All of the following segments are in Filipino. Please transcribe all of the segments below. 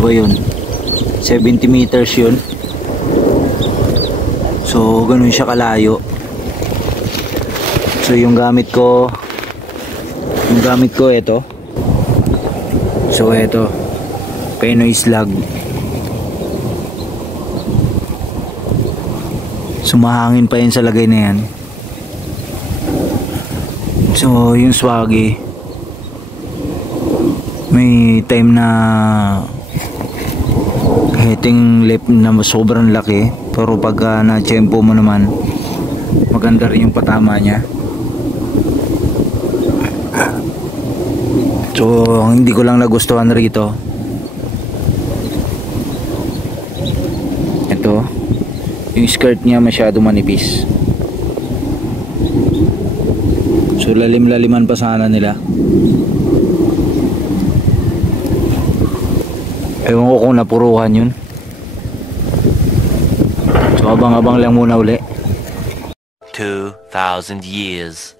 So ayun, 70 meters yun. So ganun siya kalayo. So yung gamit ko ito. So ito, Penoy slug. Sumahangin pa yun sa lagay na yan. So yung swagi, may time na hitting lip na sobrang laki, pero pagka na-tempo mo naman, maganda rin yung patama niya. So hindi ko lang nagustuhan rito, ito, yung skirt niya masyado manipis. So lalim-laliman pa sana nila. Ewan ko kung napuruhan yun. So abang-abang lang muna uli. 2,000 years.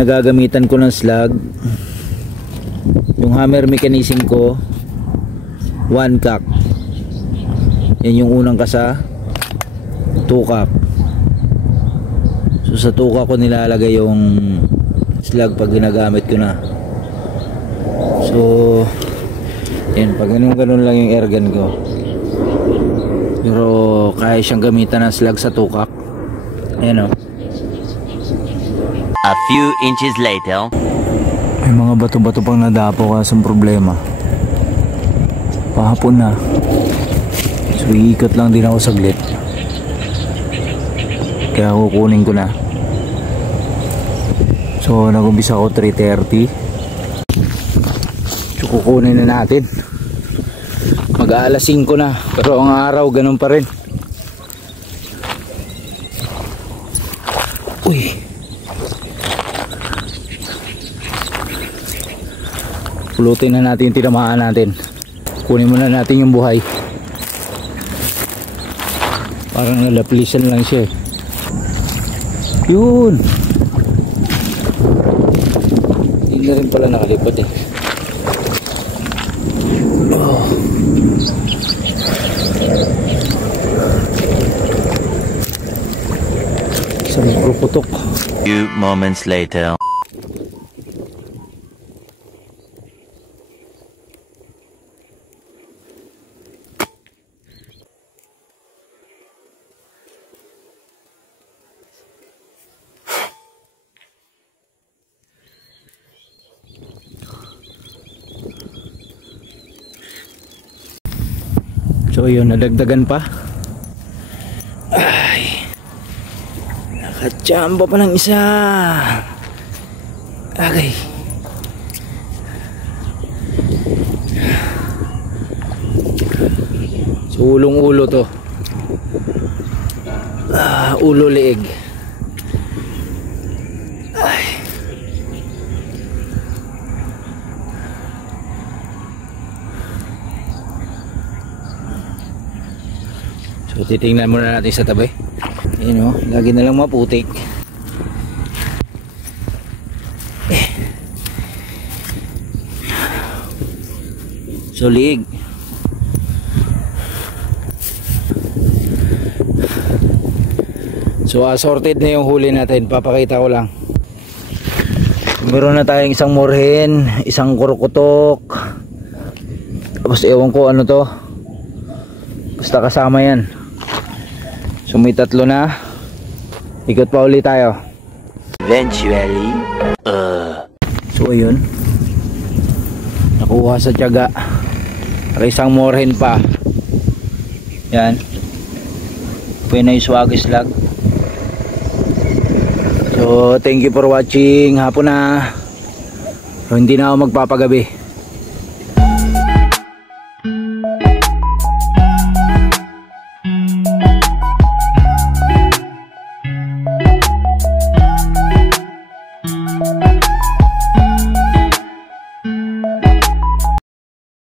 Nagagamitan ko ng slug, yung hammer mechanism ko 1 cock, yan yung unang kasa, 2 cock. So sa 2 cock ko nilalagay yung slug pag ginagamit ko na. So yan, pag ganun lang yung airgun ko, pero kaya siyang gamitan ng slug sa 2 cock. Ayan o. A few inches later. May mga bato-bato pang nadapo kasi ang problema. Pahapon na. So iikot lang din ako saglit. Kaya kukunin ko na. So nag-umpisa ako 3:30. So kukunin na natin. Mag-aalas 5 na. Pero ang araw ganun pa rin. Uy. Pulutin na natin yung tinamaan natin. Kunin muna natin yung buhay. Parang nalaplisan lang siya eh. Yun. Hindi na rin pala nakalipad eh. Oh. Isang putok. Few moments later. So yun, nadagdagan pa. Ay, nakachamba pa ng isa. Okay. So ulong-ulo to. Ulo leeg. Ay. So titingnan muna natin sa tabi. Ayun o, lagi na lang maputik. So liig. So assorted na yung huli natin. Papakita ko lang. Meron na tayong isang morhen, isang kurukutok. Tapos ewan ko ano to. Basta kasama yan. So may 3 na. Ikot pa ulit tayo. Eventually, So ayun. Nakuha sa tiyaga. Isang morhen pa. Yan. Pinoy swag slag. So thank you for watching. Hapon na. So, hindi na ako magpapagabi.